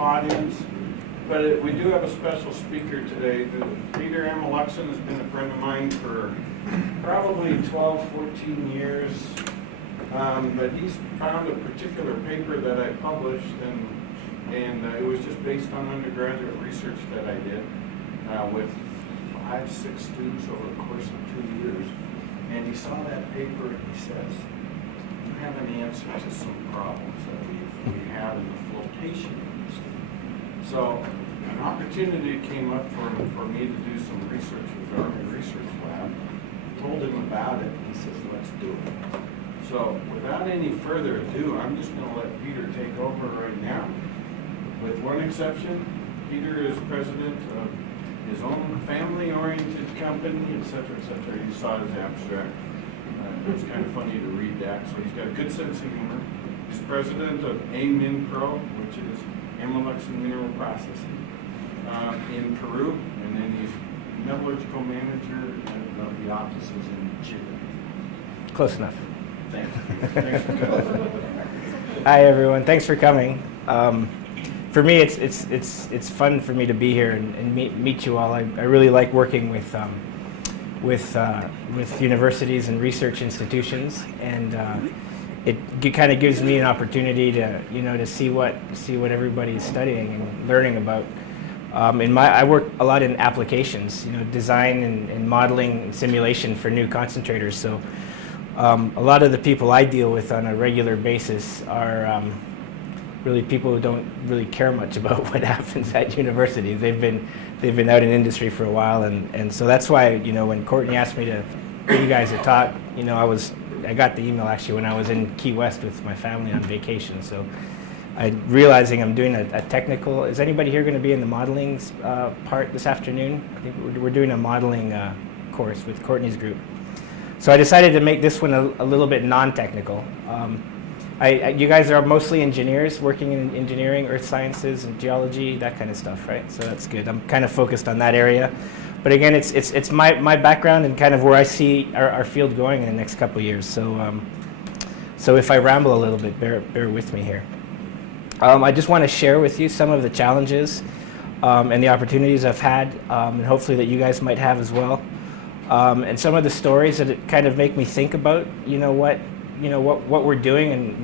audience, but we do have a special speaker today. Peter Amelunxen has been a friend of mine for probably 12, 14 years, but he's found a particular paper that I published, and it was just based on undergraduate research that I did with 5, 6 students over the course of 2 years. And he saw that paper and he says, "You have an answer to some problems that we have in the flotation industry." So an opportunity came up for me to do some research with our research lab. I told him about it, and he says, "Let's do it." So without any further ado, I'm just going to let Peter take over right now. With one exception, Peter is president of his own family-oriented company, etc., etc. You saw his abstract. It's kind of funny to read that. So he's got a good sense of humor. He's president of MinPro, which is Amelunxen Mineral Processing in Peru, and then he's metallurgical manager of the offices in Chile. Close enough. Thanks. Thanks for coming. Hi everyone, thanks for coming. For me, it's fun for me to be here and meet you all. I really like working with universities and research institutions, and it kind of gives me an opportunity to see what everybody's studying and learning about. I work a lot in applications, design and modeling and simulation for new concentrators. So a lot of the people I deal with on a regular basis are really people who don't really care much about what happens at universities. They've been out in industry for a while, and so that's why when Courtney asked me to give you guys a talk, I got the email actually when I was in Key West with my family on vacation. So realizing I'm doing a technical. Is anybody here going to be in the modeling part this afternoon? I think we're doing a modeling course with Courtney's group. So I decided to make this one a little bit non-technical. You guys are mostly engineers working in engineering, earth sciences, and geology, that kind of stuff, right? So that's good. I'm kind of focused on that area. But again, it's my background and kind of where I see our field going in the next couple of years. So if I ramble a little bit, bear with me here. I just want to share with you some of the challenges and the opportunities I've had, and hopefully that you guys might have as well. And some of the stories that kind of make me think about, what we're doing and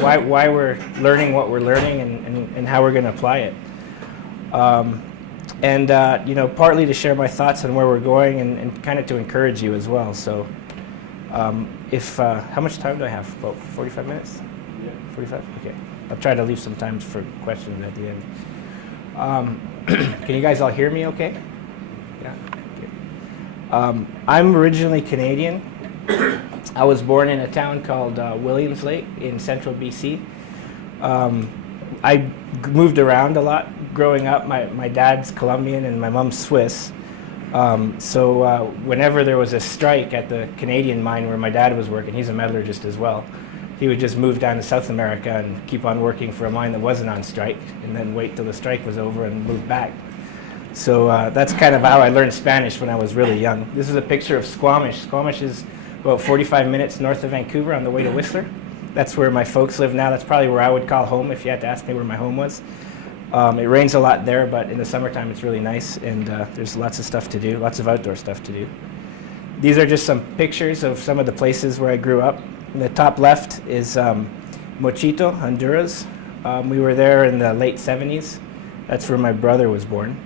why we're learning what we're learning and how we're going to apply it. Partly to share my thoughts on where we're going and kind of to encourage you as well. So how much time do I have? About 45 minutes? Yeah. 45? Okay. I'll try to leave some time for questions at the end. Can you guys all hear me okay? Yeah. Okay. I'm originally Canadian. I was born in a town called Williams Lake in central BC. I moved around a lot growing up. My dad's Colombian and my mom's Swiss. So whenever there was a strike at the Canadian mine where my dad was working, he's a metallurgist as well, he would just move down to South America and keep on working for a mine that wasn't on strike, and then wait till the strike was over and move back. So that's kind of how I learned Spanish when I was really young. This is a picture of Squamish. Squamish is about 45 minutes north of Vancouver on the way to Whistler. That's where my folks live now. That's probably where I would call home if you had to ask me where my home was. It rains a lot there, but in the summertime it's really nice, and there's lots of stuff to do, lots of outdoor stuff to do. These are just some pictures of some of the places where I grew up. In the top left is Mochito, Honduras. We were there in the late 70s. That's where my brother was born.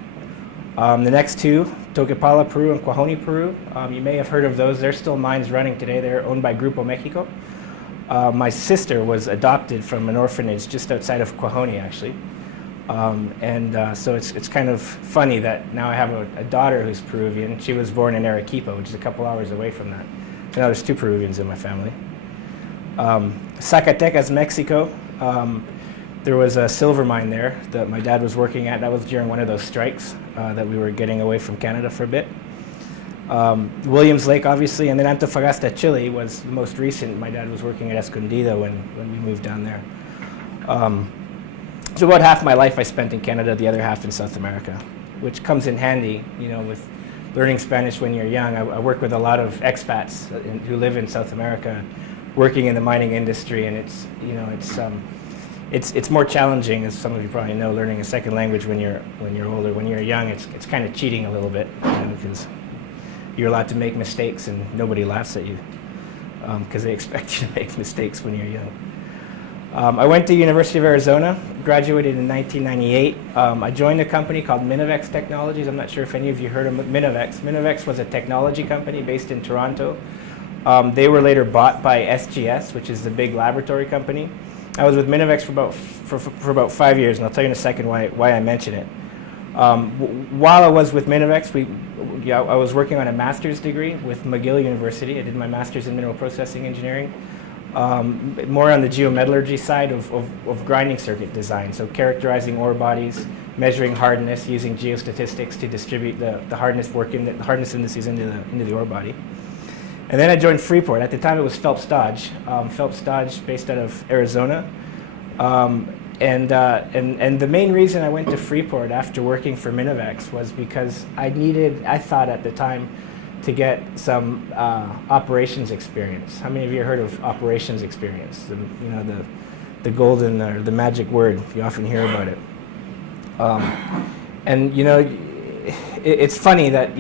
The next two, Toquepala, Peru, and Cuajone, Peru. You may have heard of those. There's still mines running today. They're owned by Grupo Mexico. My sister was adopted from an orphanage just outside of Cuajone, actually. So it's kind of funny that now I have a daughter who's Peruvian. She was born in Arequipa, which is a couple hours away from that. So now there's 2 Peruvians in my family. Zacatecas, Mexico. There was a silver mine there that my dad was working at. That was during one of those strikes that we were getting away from Canada for a bit. Williams Lake, obviously, and then Antofagasta, Chile was the most recent. My dad was working at Escondido when we moved down there. So about half my life I spent in Canada, the other half in South America, which comes in handy, with learning Spanish when you're young. I work with a lot of expats who live in South America, working in the mining industry, and it's more challenging, as some of you probably know, learning a second language when you're older. When you're young, it's kind of cheating a little bit, because you're allowed to make mistakes and nobody laughs at you, because they expect you to make mistakes when you're young. I went to University of Arizona, graduated in 1998. I joined a company called Minivex Technologies. I'm not sure if any of you heard of Minivex. Minivex was a technology company based in Toronto. They were later bought by SGS, which is the big laboratory company. I was with Minivex for about 5 years, and I'll tell you in a second why I mention it. While I was with Minivex, I was working on a master's degree with McGill University. I did my master's in mineral processing engineering, more on the geometallurgy side of grinding circuit design, so characterizing ore bodies, measuring hardness, using geostatistics to distribute the hardness the hardness indices into the ore body. And then I joined Freeport. At the time, it was Phelps Dodge. Phelps Dodge, based out of Arizona. And the main reason I went to Freeport after working for Minivex was because I thought at the time, to get some operations experience. How many of you heard of operations experience? The golden or the magic word. You often hear about it. And it's funny that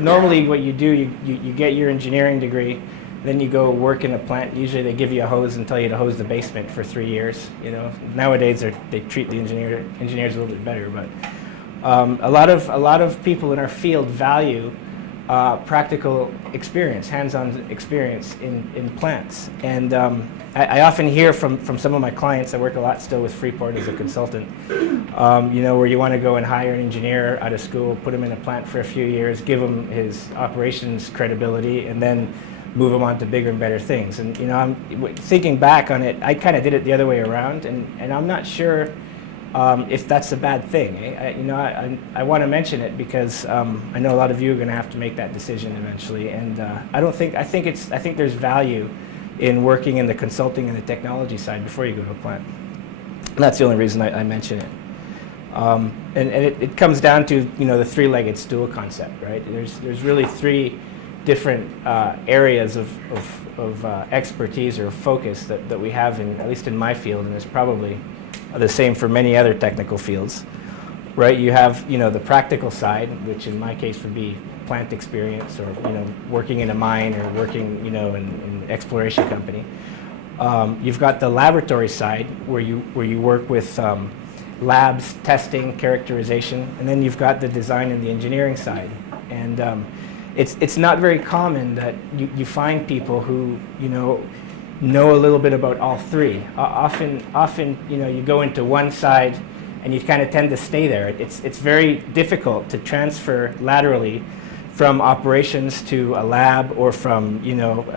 normally what you do, you get your engineering degree, then you go work in a plant. Usually they give you a hose and tell you to hose the basement for 3 years. Nowadays they treat the engineers a little bit better, but a lot of people in our field value practical experience, hands-on experience in plants. And I often hear from some of my clients. I work a lot still with Freeport as a consultant, where you want to go and hire an engineer out of school, put him in a plant for a few years, give him his operations credibility, and then move him on to bigger and better things. And I'm thinking back on it, I kind of did it the other way around, and I'm not sure if that's a bad thing. I want to mention it because I know a lot of you are going to have to make that decision eventually, and I think there's value in working in the consulting and the technology side before you go to a plant. And that's the only reason I mention it. And it comes down to the three-legged stool concept, right? There's really three different areas of expertise or focus that we have at least in my field, and there's probably the same for many other technical fields, right? You have the practical side, which in my case would be plant experience, or working in a mine, or working in an exploration company. You've got the laboratory side where you work with labs, testing, characterization, and then you've got the design and the engineering side. And it's not very common that you find people who know a little bit about all three. Often you go into one side and you kind of tend to stay there. It's very difficult to transfer laterally from operations to a lab, or from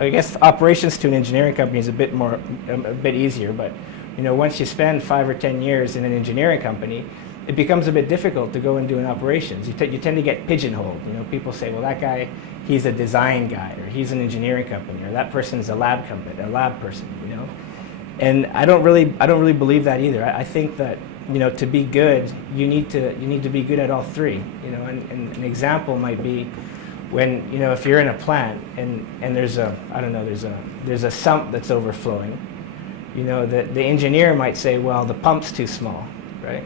I guess operations to an engineering company is a bit easier. But once you spend 5 or 10 years in an engineering company, it becomes a bit difficult to go and do an operations. You tend to get pigeonholed. People say, well, that guy, he's a design guy, or he's an engineering company, or that person's a lab company, a lab person. And I don't really believe that either. I think that to be good, you need to be good at all three. And an example might be when if you're in a plant and there's a sump that's overflowing. The engineer might say, well, the pump's too small, right?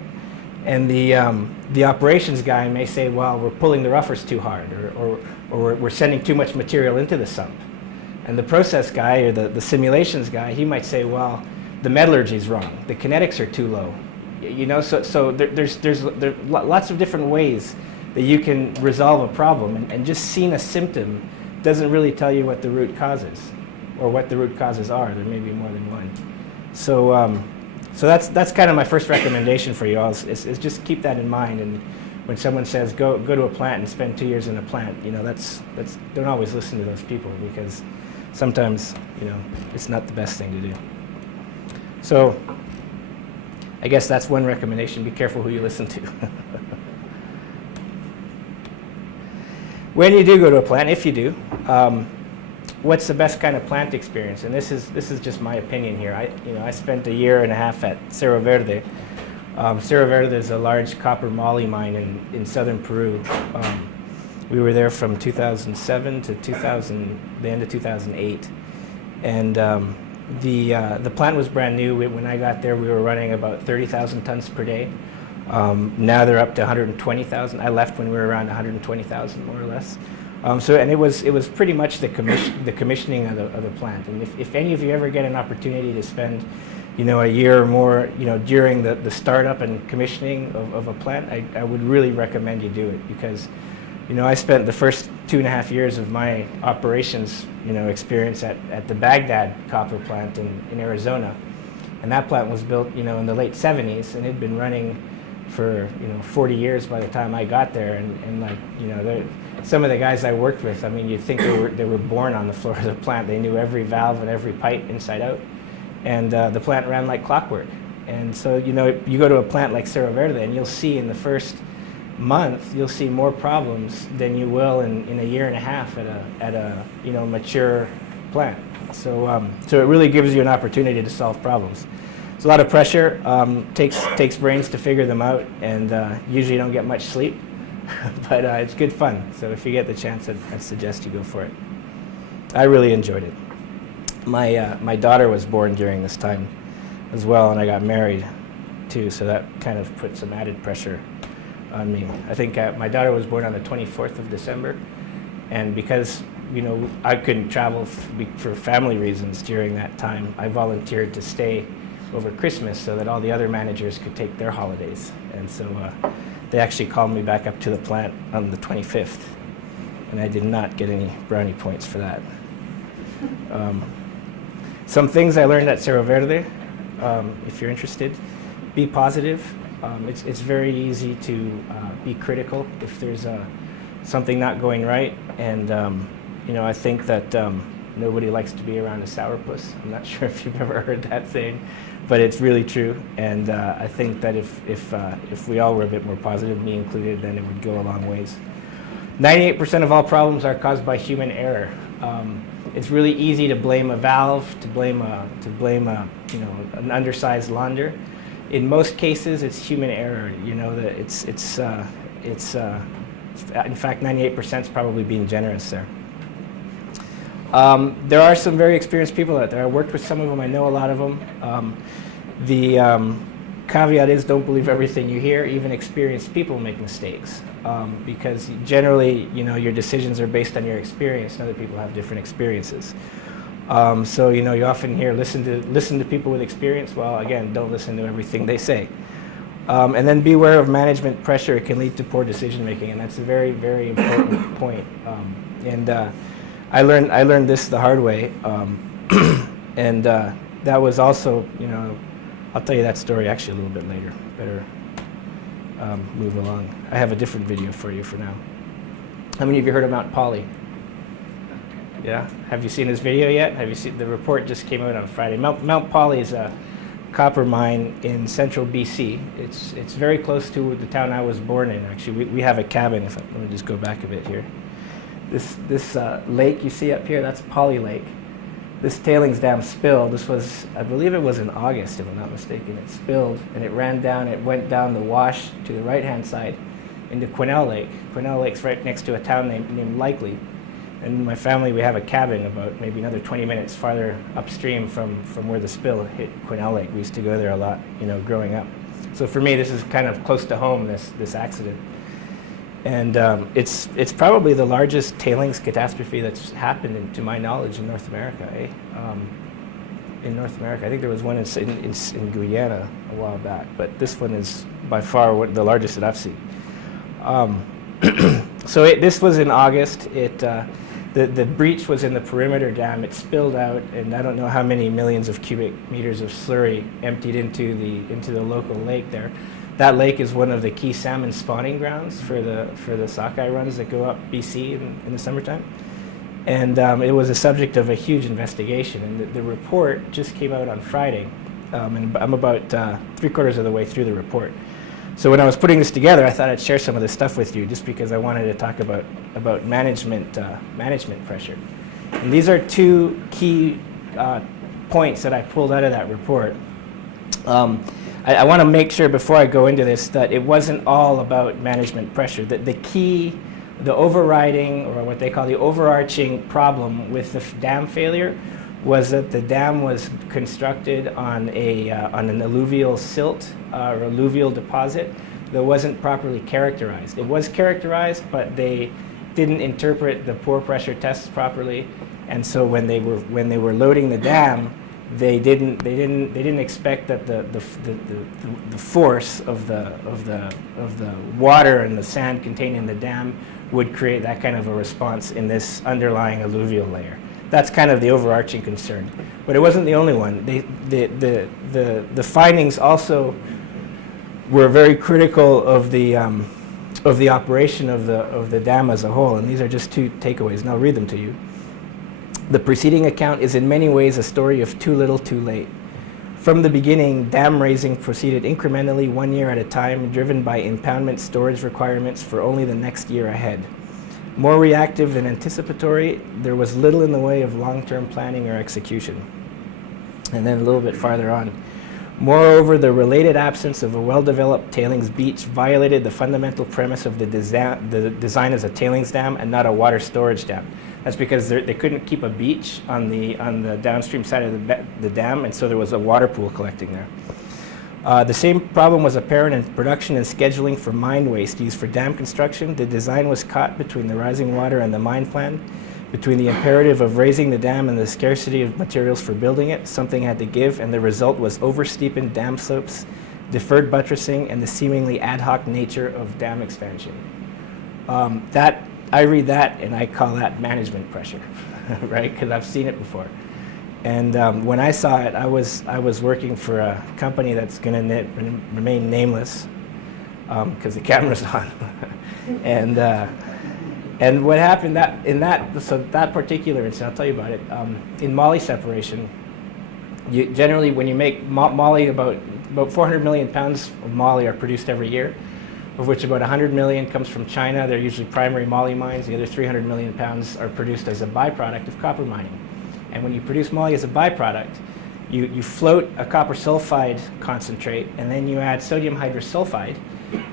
And the operations guy may say, well, we're pulling the roughers too hard, or we're sending too much material into the sump. And the process guy, or the simulations guy, he might say, well, the metallurgy's wrong, the kinetics are too low. So there's lots of different ways that you can resolve a problem, and just seeing a symptom doesn't really tell you what the root cause is, or what the root causes are. There may be more than one. So that's kind of my first recommendation for you all, is just keep that in mind. And when someone says go to a plant and spend 2 years in a plant, don't always listen to those people, because sometimes it's not the best thing to do. So I guess that's one recommendation: be careful who you listen to. When you do go to a plant, if you do, what's the best kind of plant experience? And this is just my opinion here. I spent 1.5 years at Cerro Verde. Cerro Verde is a large copper moly mine in southern Peru. We were there from 2007 to the end of 2008, and The plant was brand new. When I got there, we were running about 30,000 tons per day. Now they're up to 120,000. I left when we were around 120,000, more or less. And it was pretty much the commissioning of the plant. And if any of you ever get an opportunity to spend, a year or more, during the startup and commissioning of a plant, I would really recommend you do it, because, I spent the first 2.5 years of my operations, experience at the Baghdad copper plant in Arizona. And that plant was built, in the late 70s, and it had been running for, 40 years by the time I got there. And some of the guys I worked with, I mean, you'd think they were born on the floor of the plant. They knew every valve and every pipe inside out. And the plant ran like clockwork. And so, you go to a plant like Cerro Verde, and you'll see in the first month, you'll see more problems than you will in a year and a half at a mature plant. So it really gives you an opportunity to solve problems. It's a lot of pressure, takes brains to figure them out, and usually you don't get much sleep, but it's good fun. So if you get the chance, I'd suggest you go for it. I really enjoyed it. My daughter was born during this time as well, and I got married too, so that kind of put some added pressure on me. I think my daughter was born on the 24th of December, and because I couldn't travel for family reasons during that time, I volunteered to stay over Christmas so that all the other managers could take their holidays. And so they actually called me back up to the plant on the 25th, and I did not get any brownie points for that. Some things I learned at Cerro Verde, if you're interested: be positive. It's very easy to be critical if there's something not going right, and I think that nobody likes to be around a sourpuss. I'm not sure if you've ever heard that saying, but it's really true. And I think that if we all were a bit more positive, me included, then it would go a long ways. 98% of all problems are caused by human error. It's really easy to blame a valve, to blame an undersized launder. In most cases, it's human error. That it's in fact 98% is probably being generous there. There are some very experienced people out there. I worked with some of them. I know a lot of them. The caveat is, don't believe everything you hear. Even experienced people make mistakes, because generally, your decisions are based on your experience, and other people have different experiences. So you often hear, listen to people with experience. Well, again, don't listen to everything they say. And then beware of management pressure. It can lead to poor decision making, and that's a very, very important point. I learned this the hard way, and that was also, I'll tell you that story actually a little bit later. Better move along. I have a different video for you for now. How many of you heard of Mount Poly? Yeah. Have you seen this video yet? Have you seen the report? Just came out on Friday. Mount Poly is a copper mine in central BC. It's very close to the town I was born in. Actually, we have a cabin. Let me just go back a bit here. This lake you see up here, that's Poly Lake. This tailings dam spilled. This was, I believe it was in August, if I'm not mistaken. It spilled, and it ran down. It went down the wash to the right-hand side into Quesnel Lake. Quesnel Lake's right next to a town named Likely. And my family, we have a cabin about maybe another 20 minutes farther upstream from where the spill hit Quesnel Lake. We used to go there a lot, growing up. So for me, this is kind of close to home, this accident. And it's probably the largest tailings catastrophe that's happened, to my knowledge, in North America. In North America, I think there was one in Guyana a while back, but this one is by far the largest that I've seen. So this was in August. The breach was in the perimeter dam. It spilled out, and I don't know how many millions of cubic meters of slurry emptied into the local lake there. That lake is one of the key salmon spawning grounds for the sockeye runs that go up BC in the summertime. And it was a subject of a huge investigation. And the report just came out on Friday, and I'm about 3/4 of the way through the report. So when I was putting this together, I thought I'd share some of this stuff with you, just because I wanted to talk about management pressure. And these are two key points that I pulled out of that report. I want to make sure before I go into this that it wasn't all about management pressure. The overriding, or what they call the overarching problem with the dam failure, was that the dam was constructed on an alluvial silt or alluvial deposit that wasn't properly characterized. It was characterized, but they didn't interpret the pore pressure tests properly, and so when they were loading the dam, they didn't expect that the force of the water and the sand contained in the dam would create that kind of a response in this underlying alluvial layer. That's kind of the overarching concern, but it wasn't the only one. The findings also were very critical of the operation of the dam as a whole, and these are just two takeaways, and I'll read them to you. The preceding account is in many ways a story of too little, too late. From the beginning, dam raising proceeded incrementally 1 year at a time, driven by impoundment storage requirements for only the next year ahead. More reactive than anticipatory, there was little in the way of long-term planning or execution. And then a little bit farther on. Moreover, the related absence of a well-developed tailings beach violated the fundamental premise of the design as a tailings dam and not a water storage dam. That's because they couldn't keep a beach on the downstream side of the dam, and so there was a water pool collecting there. The same problem was apparent in production and scheduling for mine waste used for dam construction. The design was caught between the rising water and the mine plan, between the imperative of raising the dam and the scarcity of materials for building it. Something had to give, and the result was oversteepened dam slopes, deferred buttressing, and the seemingly ad hoc nature of dam expansion. I read that and I call that management pressure, right? Because I've seen it before. And when I saw it, I was working for a company that's going to remain nameless because the camera's on. And what happened that particular incident, I'll tell you about it. In moly separation, generally when you make moly, about 400 million pounds of moly are produced every year, of which about 100 million comes from China. They're usually primary moly mines. The other 300 million pounds are produced as a byproduct of copper mining. And when you produce moly as a byproduct, you float a copper sulfide concentrate, and then you add sodium hydrosulfide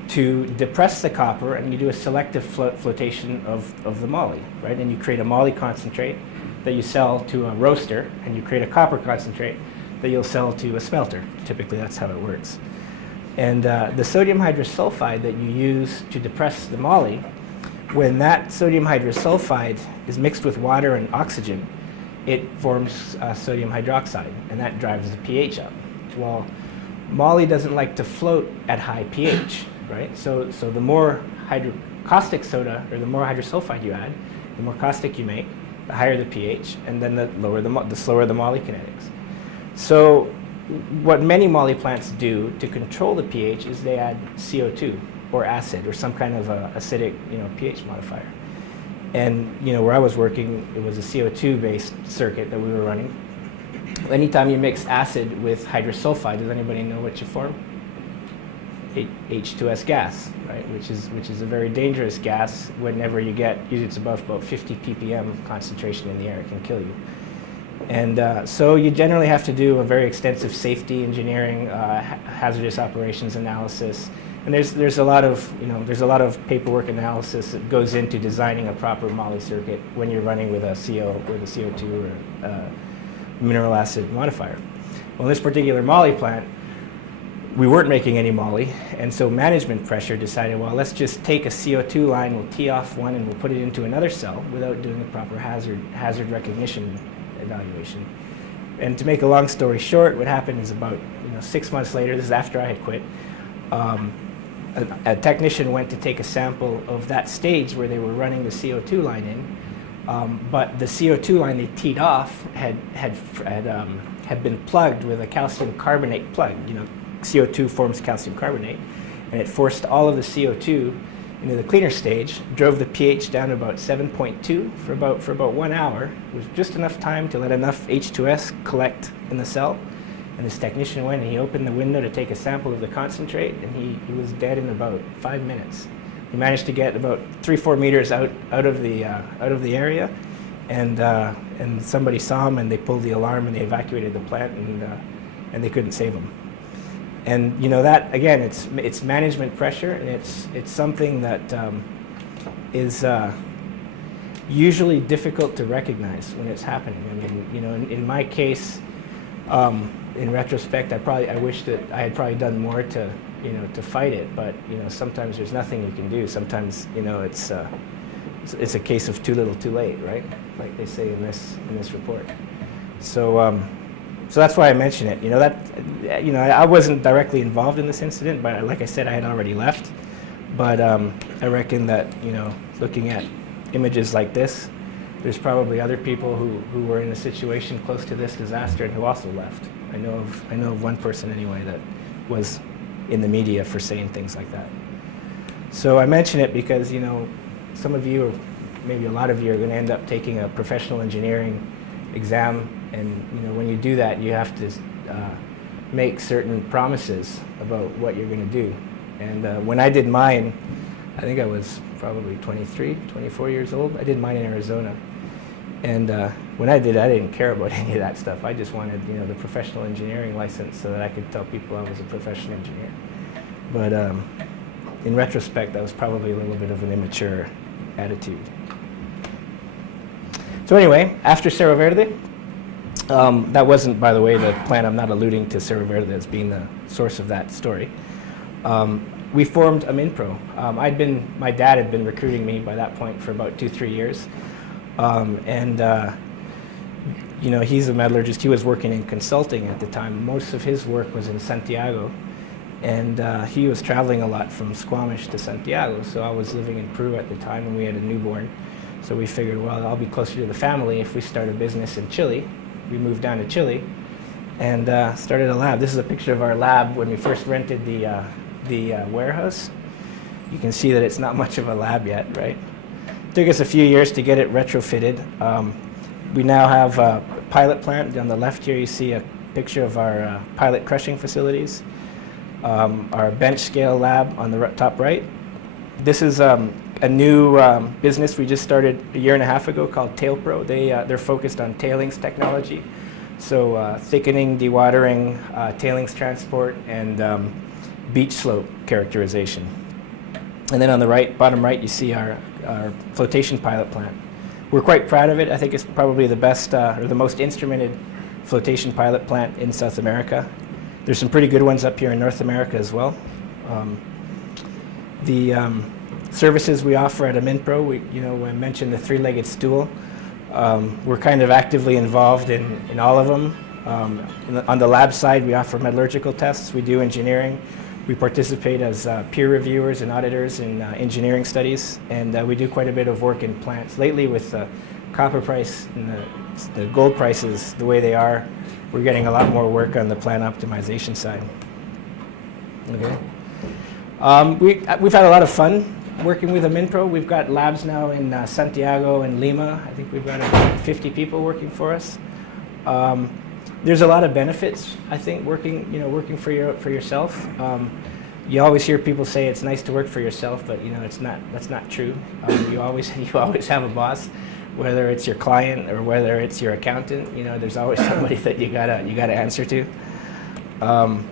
to depress the copper, and you do a selective flotation of the moly, right? And you create a moly concentrate that you sell to a roaster, and you create a copper concentrate that you'll sell to a smelter. Typically, that's how it works. And the sodium hydrosulfide that you use to depress the moly, when that sodium hydrosulfide is mixed with water and oxygen, it forms sodium hydroxide, and that drives the pH up. Well, moly doesn't like to float at high pH, right? So the more caustic soda, or the more hydrosulfide you add, the more caustic you make, the higher the pH, and then the slower the moly kinetics. So what many moly plants do to control the pH is they add CO2 or acid or some kind of acidic, pH modifier. And where I was working, it was a CO2-based circuit that we were running. Anytime you mix acid with hydrosulfide, does anybody know what you form? H2S gas, right? Which is a very dangerous gas. Whenever you get, usually it's above about 50 ppm concentration in the air, it can kill you. And so you generally have to do a very extensive safety engineering, hazardous operations analysis, and there's a lot of paperwork analysis that goes into designing a proper moly circuit when you're running with a CO2 or a mineral acid modifier. Well, in this particular moly plant, we weren't making any moly, and so management pressure decided, well, let's just take a CO2 line, we'll tee off one, and we'll put it into another cell without doing a proper hazard recognition evaluation. And to make a long story short, what happened is about 6 months later, this is after I had quit, a technician went to take a sample of that stage where they were running the CO2 line in, but the CO2 line they teed off had been plugged with a calcium carbonate plug. CO2 forms calcium carbonate, and it forced all of the CO2 into the cleaner stage, drove the pH down to about 7.2 for about 1 hour. It was just enough time to let enough H2S collect in the cell. And this technician went and he opened the window to take a sample of the concentrate, and he was dead in about 5 minutes. He managed to get about 3-4 meters out of the area, and somebody saw him, and they pulled the alarm and they evacuated the plant, and they couldn't save him. And that again, it's management pressure, and it's something that is usually difficult to recognize when it's happening. I mean, you know, in my case, in retrospect, I wish that I had probably done more to, you know, to fight it. But you know, sometimes there's nothing you can do. Sometimes, you know, it's a case of too little, too late, right? Like they say in this report. So so that's why I mention it. You know, that, you know, I wasn't directly involved in this incident, but like I said, I had already left. But I reckon that, you know, looking at images like this, there's probably other people who were in a situation close to this disaster and who also left. I know of one person anyway that was in the media for saying things like that. So I mention it because, you know, some of you, or maybe a lot of you, are going to end up taking a professional engineering exam, and you know, when you do that, you have to make certain promises about what you're going to do. And when I did mine, I think I was probably 23, 24 years old. I did mine in Arizona. And when I did, I didn't care about any of that stuff. I just wanted, you know, the professional engineering license so that I could tell people I was a professional engineer. But in retrospect, that was probably a little bit of an immature attitude. So anyway, after Cerro Verde, that wasn't, by the way, the plan. I'm not alluding to Cerro Verde as being the source of that story. We formed Aminpro. My dad had been recruiting me by that point for about 2-3 years. You know, he's a metallurgist. He was working in consulting at the time. Most of his work was in Santiago. And he was traveling a lot from Squamish to Santiago. So I was living in Peru at the time, and we had a newborn. So we figured, well, I'll be closer to the family if we start a business in Chile. We moved down to Chile and started a lab. This is a picture of our lab when we first rented the warehouse. You can see that it's not much of a lab yet, right? It took us a few years to get it retrofitted. We now have a pilot plant. On the left here, you see a picture of our pilot crushing facilities. Our bench scale lab on the top right. This is a new business we just started a year and a half ago called TailPro. They're focused on tailings technology. So thickening, dewatering, tailings transport, and beach slope characterization. And then on the right, bottom right, you see our flotation pilot plant. We're quite proud of it. I think it's probably the best or the most instrumented flotation pilot plant in South America. There's some pretty good ones up here in North America as well. The services we offer at Aminpro, I mentioned the three-legged stool. We're kind of actively involved in all of them. On the lab side, we offer metallurgical tests. We do engineering. We participate as peer reviewers and auditors in engineering studies, and we do quite a bit of work in plants. Lately, with the copper price and the gold prices the way they are, we're getting a lot more work on the plant optimization side. Okay. We've had a lot of fun working with Aminpro. We've got labs now in Santiago and Lima. I think we've got about 50 people working for us. There's a lot of benefits, I think, working for yourself. You always hear people say it's nice to work for yourself, but that's not true. You always have a boss, whether it's your client or whether it's your accountant. There's always somebody that you gotta answer to. And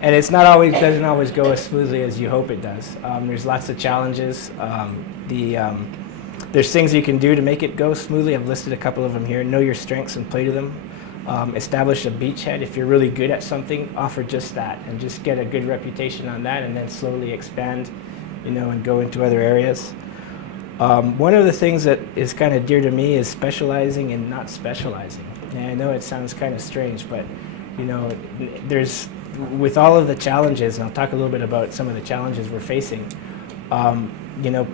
doesn't always go as smoothly as you hope it does. There's lots of challenges. There's things you can do to make it go smoothly. I've listed a couple of them here. Know your strengths and play to them. Establish a beachhead. If you're really good at something, offer just that and just get a good reputation on that, and then slowly expand, and go into other areas. One of the things that is kind of dear to me is specializing and not specializing. And I know it sounds kind of strange, but there's, with all of the challenges, and I'll talk a little bit about some of the challenges we're facing,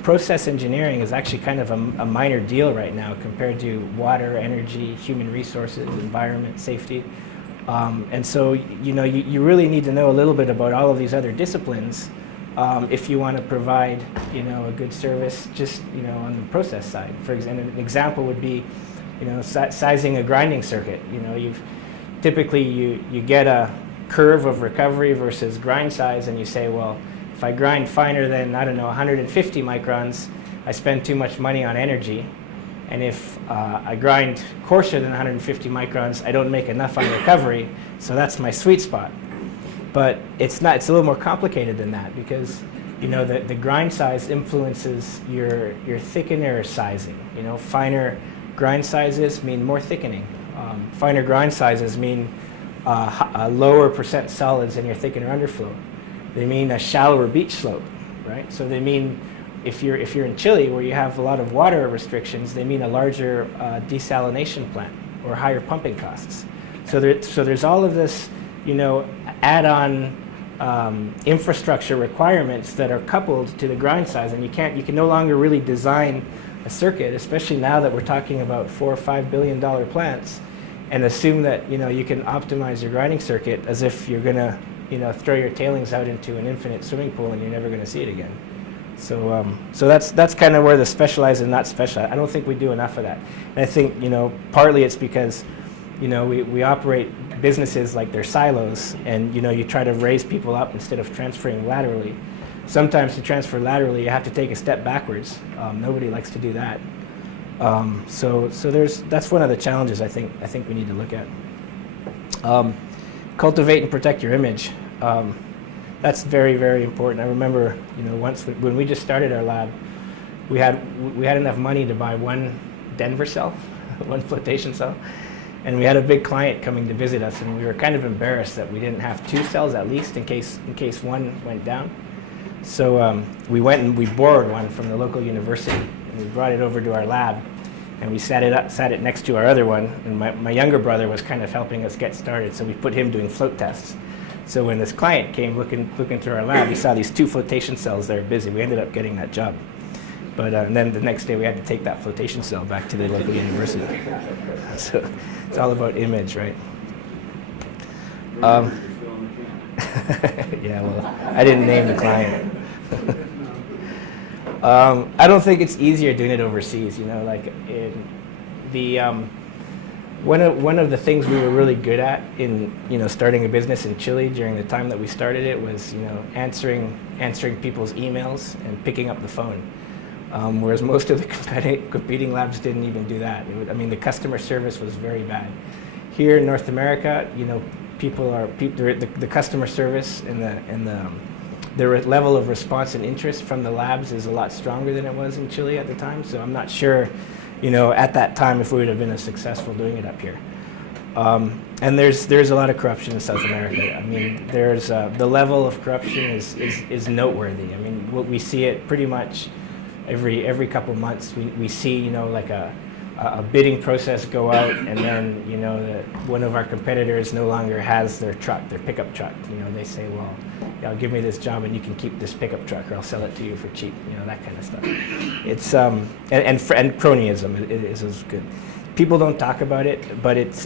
process engineering is actually kind of a minor deal right now compared to water, energy, human resources, environment, safety. And so, you really need to know a little bit about all of these other disciplines if you want to provide, a good service just, on the process side. For example, an example would be, sizing a grinding circuit. Typically you get a curve of recovery versus grind size, and you say, well, if I grind finer than, 150 microns, I spend too much money on energy. And if I grind coarser than 150 microns, I don't make enough on recovery, so that's my sweet spot. But it's not. It's a little more complicated than that, because the grind size influences your thickener sizing. Finer grind sizes mean more thickening. Finer grind sizes mean a lower percent solids in your thickener underflow. They mean a shallower beach slope, right? So they mean if you're in Chile where you have a lot of water restrictions, they mean a larger desalination plant or higher pumping costs. So there's all of this, add-on infrastructure requirements that are coupled to the grind size, and you can no longer really design a circuit, especially now that we're talking about $4 or $5 billion plants, and assume that you can optimize your grinding circuit as if you're gonna throw your tailings out into an infinite swimming pool and you're never gonna see it again. So that's kind of where the specialized and not specialized. I don't think we do enough of that, and I think partly it's because we operate businesses like they're silos, and you try to raise people up instead of transferring laterally. Sometimes to transfer laterally, you have to take a step backwards. Nobody likes to do that. So that's one of the challenges I think we need to look at. Cultivate and protect your image. That's very, very important. I remember, once when we just started our lab, we had enough money to buy one Denver cell, one flotation cell, and we had a big client coming to visit us, and we were kind of embarrassed that we didn't have two cells at least in case one went down. So we went and we borrowed one from the local university, and we brought it over to our lab, and we sat it next to our other one, and my younger brother was kind of helping us get started, so we put him doing float tests. So when this client came looking through our lab, he saw these two flotation cells that were busy. We ended up getting that job. But and then the next day we had to take that flotation cell back to the local university. So it's all about image, right? Yeah, well, I didn't name the client. I don't think it's easier doing it overseas. One of the things we were really good at in starting a business in Chile during the time that we started it was answering people's emails and picking up the phone, whereas most of the competing labs didn't even do that. The customer service was very bad. Here in North America, the customer service and the level of response and interest from the labs is a lot stronger than it was in Chile at the time. So I'm not sure, at that time if we would have been as successful doing it up here. And there's a lot of corruption in South America. There's the level of corruption is noteworthy. We see it pretty much every couple months. We see a bidding process go out, and then one of our competitors no longer has their pickup truck. They say, well, give me this job and you can keep this pickup truck, or I'll sell it to you for cheap. That kind of stuff. It's and cronyism is good. People don't talk about it, but it's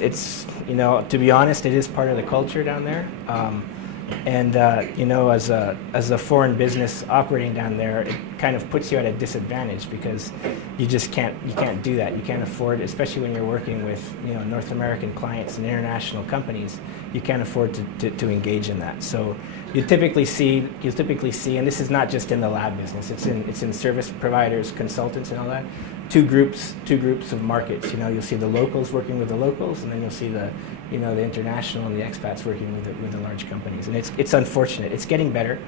to be honest, it is part of the culture down there. As a foreign business operating down there, it kind of puts you at a disadvantage because you can't do that. You can't afford, especially when you're working with North American clients and international companies, you can't afford to engage in that. So you'll typically see, and this is not just in the lab business, it's in service providers, consultants, and all that. Two groups of markets. You'll see the locals working with the locals, and then you'll see the international and the expats working with the large companies. And it's unfortunate. It's getting better.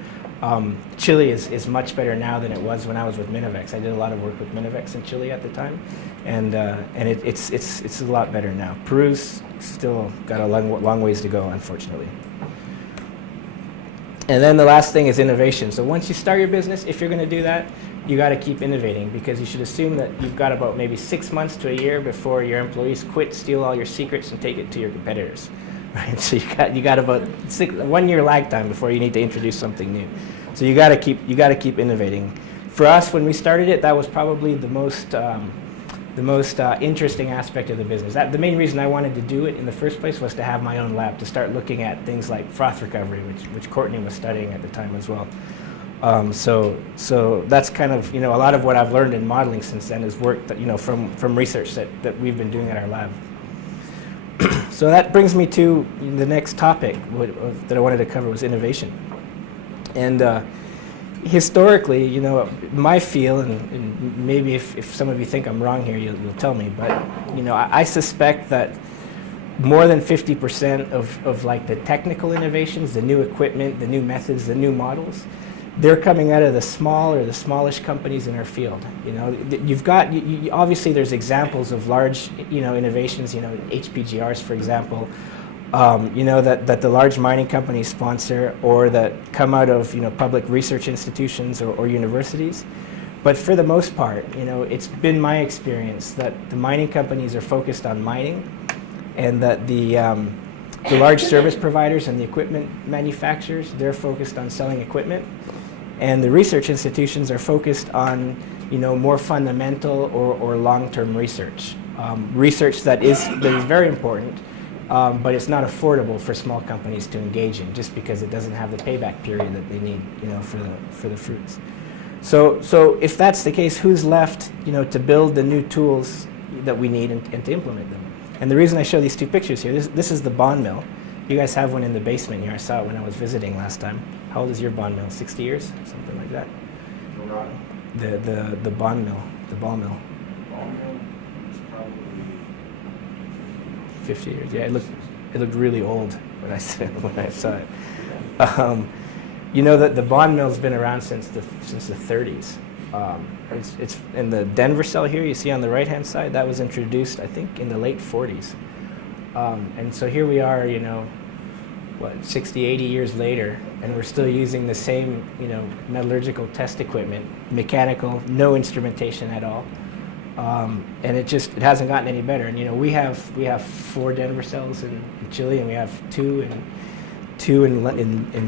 Chile is much better now than it was when I was with Minovex. I did a lot of work with Minovex in Chile at the time, and it's a lot better now. Peru's still got a long ways to go, unfortunately. And then the last thing is innovation. So once you start your business, if you're going to do that, you got to keep innovating, because you should assume that you've got about maybe 6 months to a year before your employees quit, steal all your secrets, and take it to your competitors. Right? So you got about 1 year lag time before you need to introduce something new. So you got to keep innovating. For us, when we started it, that was probably the most interesting aspect of the business. The main reason I wanted to do it in the first place was to have my own lab, to start looking at things like froth recovery, which Courtney was studying at the time as well. So that's kind of a lot of what I've learned in modeling since then is work that from research that we've been doing at our lab. So that brings me to the next topic that I wanted to cover was innovation. And historically, my feel, and maybe if some of you think I'm wrong here, you'll tell me, but I suspect that more than 50% of like the technical innovations, the new equipment, the new methods, the new models, they're coming out of the small or the smallish companies in our field. You know, you've got, obviously there's examples of large, you know, innovations, you know, HPGRs, for example, you know, that the large mining companies sponsor or that come out of, you know, public research institutions or universities. But for the most part, you know, it's been my experience that the mining companies are focused on mining, and that the large service providers and the equipment manufacturers, they're focused on selling equipment, and the research institutions are focused on, you know, more fundamental or long-term research. Research that is very important, but it's not affordable for small companies to engage in just because it doesn't have the payback period that they need, you know, for the fruits. So if that's the case, who's left, you know, to build the new tools that we need and to implement them? And the reason I show these two pictures here, this is the bond mill. You guys have one in the basement here. I saw it when I was visiting last time. How old is your bond mill? 60 years? Something like that? The bond mill, the ball mill. Ball mill is probably 50 years. Yeah, it looked really old when I saw it. You know that the bond mill's been around since the 30s. It's in the Denver cell here. You see on the right-hand side, that was introduced, I think, in the late 40s. And so here we are, you know, what, 60, 80 years later, and we're still using the same, you know, metallurgical test equipment, mechanical, no instrumentation at all. And it hasn't gotten any better. And you know, we have 4 Denver cells in Chile, and we have 2 in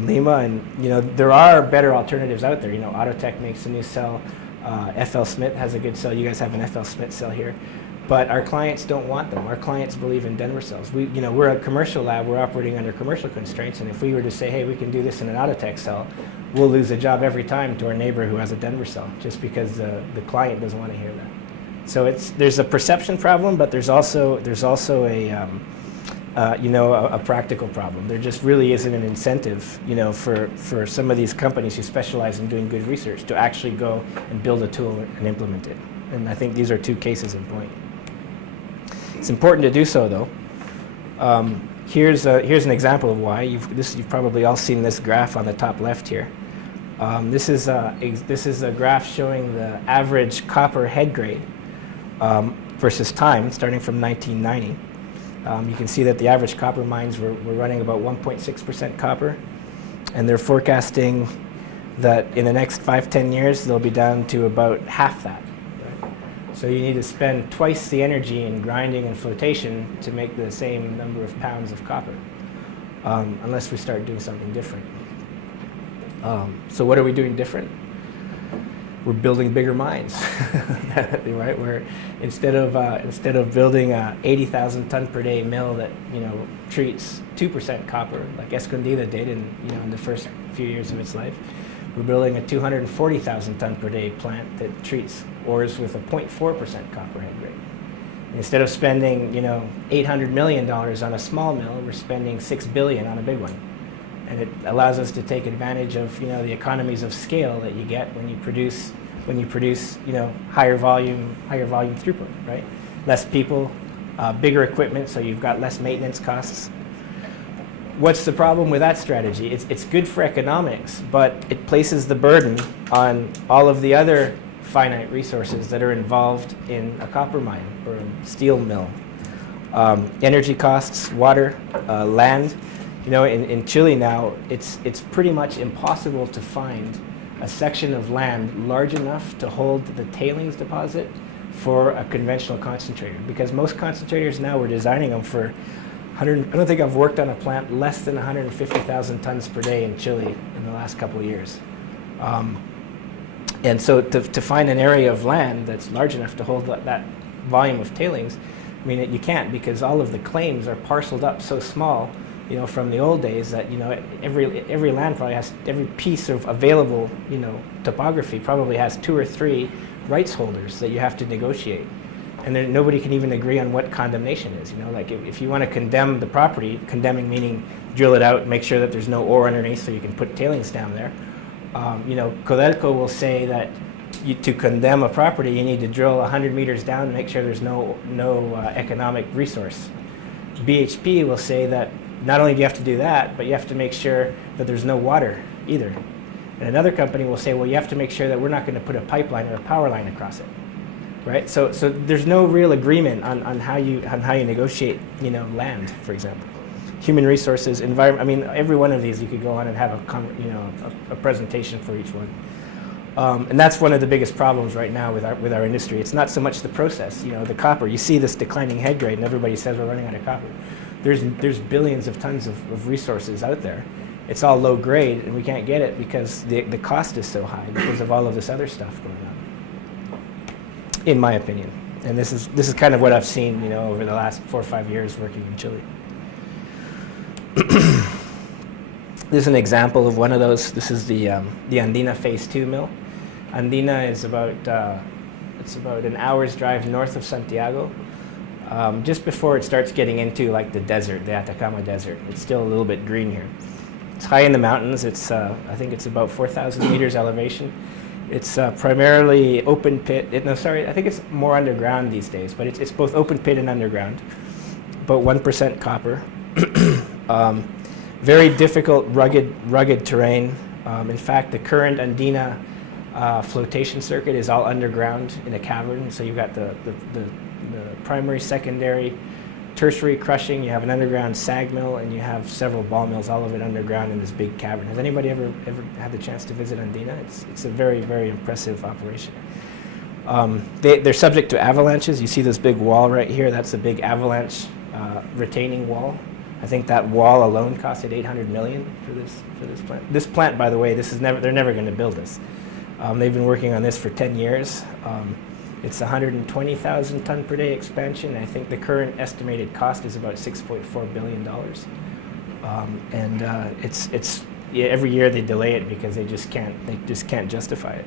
Lima, and you know, there are better alternatives out there. You know, Autotech makes a new cell. FL Smith has a good cell. You guys have an FL Smith cell here, but our clients don't want them. Our clients believe in Denver cells. We're a commercial lab. We're operating under commercial constraints, and if we were to say, hey, we can do this in an Autotech cell, we'll lose a job every time to our neighbor who has a Denver cell, just because the client doesn't want to hear that. So there's a perception problem, but there's also a practical problem. There just really isn't an incentive, you know, for some of these companies who specialize in doing good research to actually go and build a tool and implement it. And I think these are 2 cases in point. It's important to do so, though. Here's an example of why. You've probably all seen this graph on the top left here. This is a graph showing the average copper head grade versus time, starting from 1990. You can see that the average copper mines were running about 1.6% copper, and they're forecasting that in the next 5-10 years they'll be down to about half that. Right? So you need to spend twice the energy in grinding and flotation to make the same number of pounds of copper, unless we start doing something different. So what are we doing different? We're building bigger mines, right? We're instead of building a 80,000 ton per day mill that, you know, treats 2% copper like Escondida did in the first few years of its life, we're building a 240,000 ton per day plant that treats ores with a 0.4% copper head grade. Instead of spending, you know, $800 million on a small mill, we're spending $6 billion on a big one. And it allows us to take advantage of, you know, the economies of scale that you get when you produce, you know, higher volume throughput, right? Less people, bigger equipment, so you've got less maintenance costs. What's the problem with that strategy? It's good for economics, but it places the burden on all of the other finite resources that are involved in a copper mine or a steel mill. Energy costs, water, land. You know, in Chile now, it's pretty much impossible to find a section of land large enough to hold the tailings deposit for a conventional concentrator, because most concentrators now, we're designing them for 100. I don't think I've worked on a plant less than 150,000 tons per day in Chile in the last couple of years. And so to find an area of land that's large enough to hold that volume of tailings, I mean, you can't, because all of the claims are parceled up so small, you know, from the old days that, you know, every land probably has, every piece of available, you know, topography probably has 2 or 3 rights holders that you have to negotiate. And then nobody can even agree on what condemnation is, you know, like if you want to condemn the property, condemning meaning drill it out, make sure that there's no ore underneath so you can put tailings down there. You know, Codelco will say that to condemn a property, you need to drill 100 meters down and make sure there's no economic resource. BHP will say that not only do you have to do that, but you have to make sure that there's no water either. And another company will say, well, you have to make sure that we're not going to put a pipeline or a power line across it, right? So there's no real agreement on how you negotiate, land, for example. Human resources, environment. I mean, every one of these you could go on and have a presentation for each one. And that's one of the biggest problems right now with our industry. It's not so much the process, the copper. You see this declining head grade, and everybody says we're running out of copper. There's billions of tons of resources out there. It's all low grade, and we can't get it because the cost is so high because of all of this other stuff going on, in my opinion. And this is kind of what I've seen, over the last 4 or 5 years working in Chile. This is an example of one of those. This is the Ondina Phase 2 mill. Ondina is about an hour's drive north of Santiago, just before it starts getting into like the desert, the Atacama Desert. It's still a little bit green here. It's high in the mountains. It's I think it's about 4,000 meters elevation. It's primarily open pit. I think it's more underground these days, but it's both open pit and underground. About 1% copper. Very difficult, rugged terrain. In fact, the current Ondina flotation circuit is all underground in a cavern. So you've got the primary, secondary, tertiary crushing. You have an underground sag mill, and you have several ball mills, all of it underground in this big cavern. Has anybody ever had the chance to visit Ondina? It's a very, very impressive operation. They're subject to avalanches. You see this big wall right here. That's a big avalanche retaining wall. I think that wall alone costed $800 million for this plant. This plant, by the way, they're never going to build this. They've been working on this for 10 years. It's 120,000 ton per day expansion. And I think the current estimated cost is about $6.4 billion. Every year they delay it because they just can't justify it.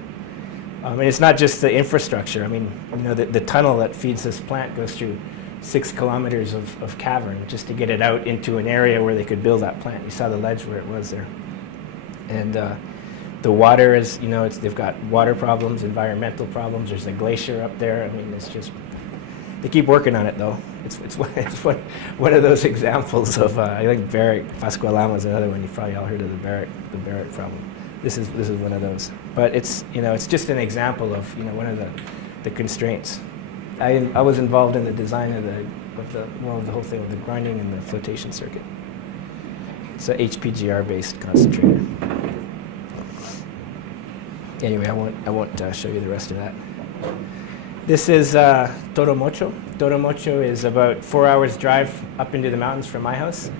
And it's not just the infrastructure. I mean, the tunnel that feeds this plant goes through 6 kilometers of cavern just to get it out into an area where they could build that plant. You saw the ledge where it was there. And the water is, they've got water problems, environmental problems. There's a glacier up there. I mean, it's just, they keep working on it though. It's one of those examples of, I think Barrick, Pascualama is another one. You've probably all heard of the Barrick problem. This is one of those. But it's just an example of, one of the constraints. I was involved in the design of the whole thing with the grinding and the flotation circuit. It's a HPGR-based concentrator. Anyway, I won't show you the rest of that. This is Toromocho. Toromocho is about 4 hours drive up into the mountains from my house.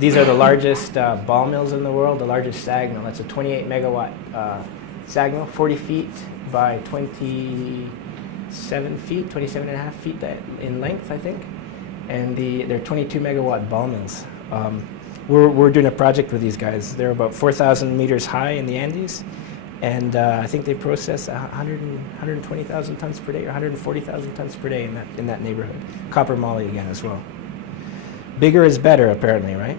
These are the largest ball mills in the world, the largest sag mill. That's a 28 megawatt sag mill, 40 feet by 27 and a half feet in length, I think. And they're 22 megawatt ball mills. We're doing a project with these guys. They're about 4,000 meters high in the Andes. And I think they process 120,000 tons per day or 140,000 tons per day in that neighborhood. Copper moly again as well. Bigger is better, apparently, right?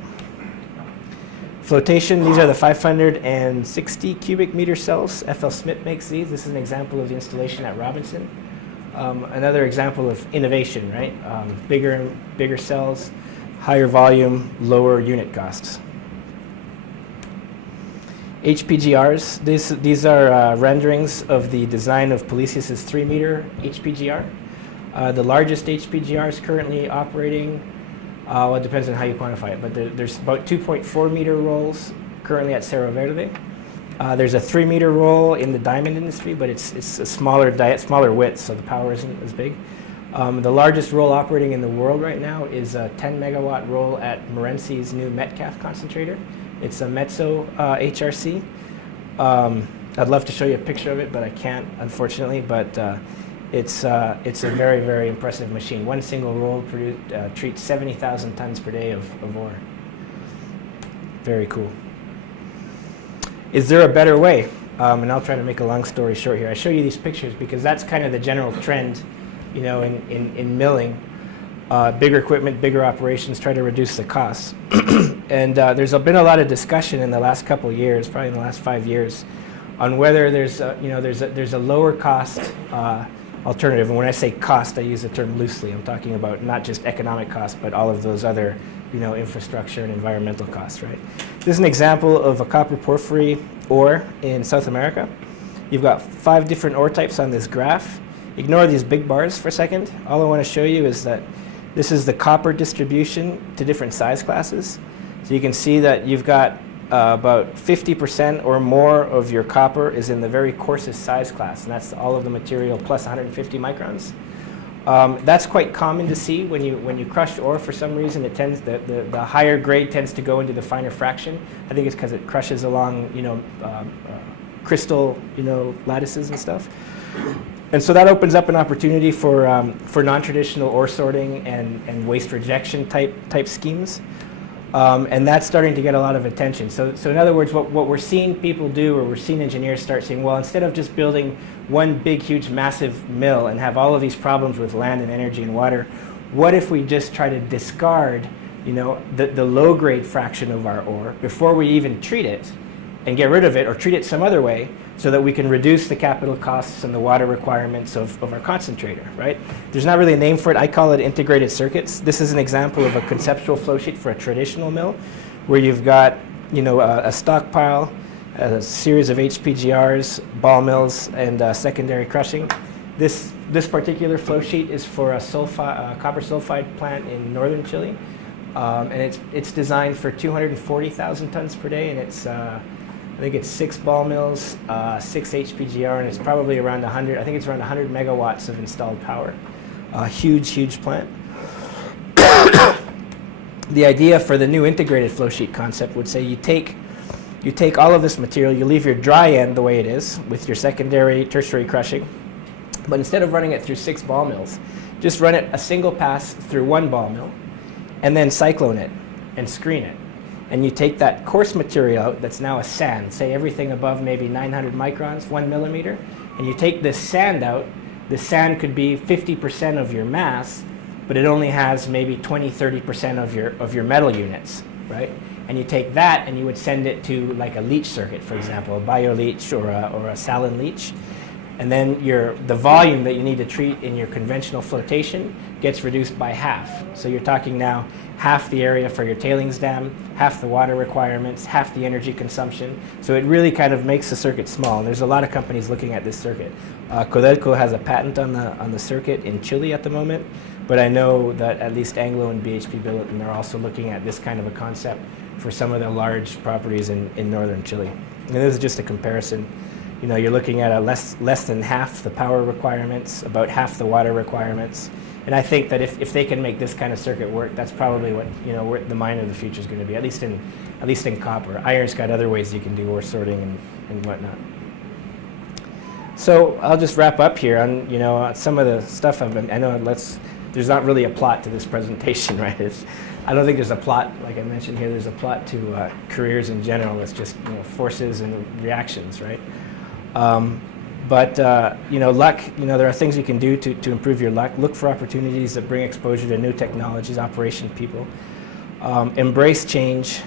Flotation, these are the 560 cubic meter cells. FL Smith makes these. This is an example of the installation at Robinson. Another example of innovation, right? Bigger cells, higher volume, lower unit costs. HPGRs, these are renderings of the design of Policius's 3-meter HPGR. The largest HPGRs currently operating, well, it depends on how you quantify it, but there's about 2.4 meter rolls currently at Cerro Verde. There's a 3-meter roll in the diamond industry, but it's a smaller width, so the power isn't as big. The largest roll operating in the world right now is a 10 megawatt roll at Morenci's new Metcalf concentrator. It's a Mezzo HRC. I'd love to show you a picture of it, but I can't, unfortunately. But it's a very, very impressive machine. One single roll treats 70,000 tons per day of ore. Very cool. Is there a better way? And I'll try to make a long story short here. I show you these pictures because that's kind of the general trend, in milling. Bigger equipment, bigger operations, try to reduce the costs. And there's been a lot of discussion in the last couple of years, probably in the last 5 years, on whether there's a lower cost alternative. And when I say cost, I use the term loosely. I'm talking about not just economic cost, but all of those other, infrastructure and environmental costs, right? This is an example of a copper porphyry ore in South America. You've got 5 different ore types on this graph. Ignore these big bars for a second. All I want to show you is that this is the copper distribution to different size classes. So you can see that you've got about 50% or more of your copper is in the very coarsest size class, and that's all of the material plus 150 microns. That's quite common to see when you crush ore. For some reason, it tends the higher grade tends to go into the finer fraction. I think it's because it crushes along crystal lattices and stuff. And so that opens up an opportunity for non-traditional ore sorting and waste rejection type schemes. And that's starting to get a lot of attention. So in other words, what we're seeing people do, or we're seeing engineers start saying, well, instead of just building one big, huge, massive mill and have all of these problems with land and energy and water, what if we just try to discard, the low-grade fraction of our ore before we even treat it and get rid of it or treat it some other way, so that we can reduce the capital costs and the water requirements of our concentrator, right? There's not really a name for it. I call it integrated circuits. This is an example of a conceptual flow sheet for a traditional mill, where you've got, a stockpile, a series of HPGRs, ball mills, and secondary crushing. This particular flow sheet is for a copper sulfide plant in northern Chile, and it's designed for 240,000 tons per day, and it's I think it's 6 ball mills, 6 HPGR, and it's probably around 100. I think it's around 100 megawatts of installed power. A huge plant. The idea for the new integrated flow sheet concept would say you take all of this material, you leave your dry end the way it is with your secondary, tertiary crushing, but instead of running it through 6 ball mills, just run it a single pass through 1 ball mill, and then cyclone it and screen it. And you take that coarse material out that's now a sand, say everything above maybe 900 microns, 1 millimeter, and you take this sand out. The sand could be 50% of your mass, but it only has maybe 20-30% of your metal units, right? And you take that and you would send it to like a leach circuit, for example, a bio-leach or a saline leach. And then the volume that you need to treat in your conventional flotation gets reduced by half. So you're talking now half the area for your tailings dam, half the water requirements, half the energy consumption. So it really kind of makes the circuit small. And there's a lot of companies looking at this circuit. Codelco has a patent on the circuit in Chile at the moment, but I know that at least Anglo and BHP Billiton are also looking at this kind of a concept for some of the large properties in northern Chile. And this is just a comparison. You're looking at less than half the power requirements, about half the water requirements. And I think that if they can make this kind of circuit work, that's probably what where the mine of the future is going to be. At least in copper. Iron's got other ways you can do ore sorting and whatnot. So I'll just wrap up here on some of the stuff I've been. I know there's not really a plot to this presentation, right? I don't think there's a plot, like I mentioned here. There's a plot to careers in general. It's just forces and reactions, right? But luck, there are things you can do to improve your luck. Look for opportunities that bring exposure to new technologies, operation people. Embrace change.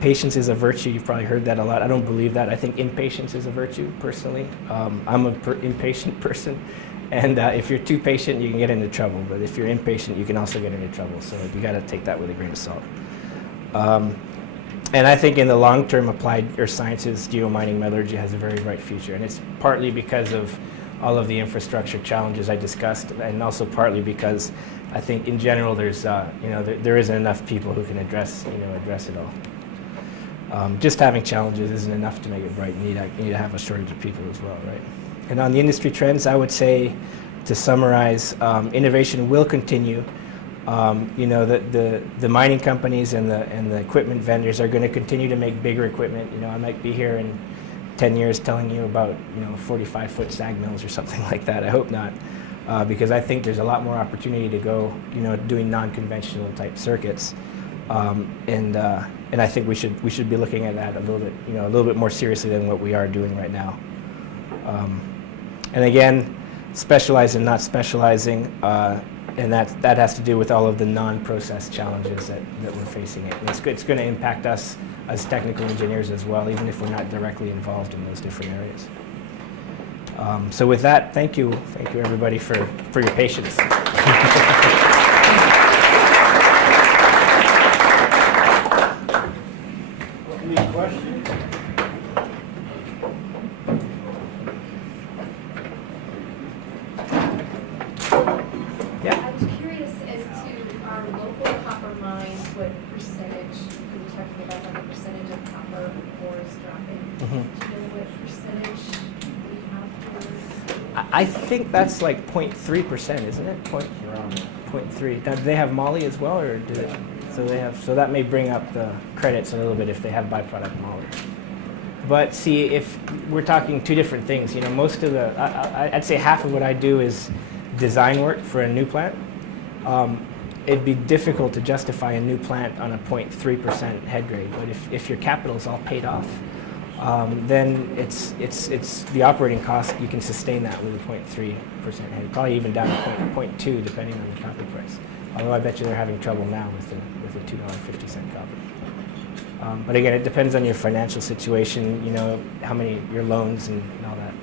Patience is a virtue. You've probably heard that a lot. I don't believe that. I think impatience is a virtue, personally. I'm an impatient person. And if you're too patient, you can get into trouble. But if you're impatient, you can also get into trouble. So you got to take that with a grain of salt. And I think in the long term, applied earth sciences, geomining, metallurgy has a very bright future. And it's partly because of all of the infrastructure challenges I discussed, and also partly because I think in general there's there isn't enough people who can address it all. Just having challenges isn't enough to make it bright. You need to have a shortage of people as well, right? And on the industry trends, I would say, to summarize, innovation will continue. The mining companies and the equipment vendors are going to continue to make bigger equipment. I might be here in 10 years telling you about 45-foot SAG mills or something like that. I hope not, because I think there's a lot more opportunity to go doing non-conventional type circuits, and I think we should be looking at that a little bit more seriously than what we are doing right now. And again, specialize and not specializing. And that has to do with all of the non-process challenges that we're facing. It's going to impact us as technical engineers as well, even if we're not directly involved in those different areas. So with that, thank you everybody for your patience. Any questions? I was curious as to our local copper mines, what percentage, we were talking about like the percentage of copper ores dropping. Do you know what percentage we have for? I think that's like 0.3%, isn't it? 0.3. Now, do they have moly as well, or do they? So they have. So that may bring up the credits a little bit if they have byproduct moly. But see, if we're talking two different things, you know, most of the, I'd say half of what I do is design work for a new plant. It'd be difficult to justify a new plant on a 0.3% head grade. But if your capital is all paid off, then it's the operating cost. You can sustain that with a 0.3% head, probably even down to 0.2 depending on the copper price. Although I bet you they're having trouble now with the $2.50 copper. But again, it depends on your financial situation, you know, how many your loans and all that.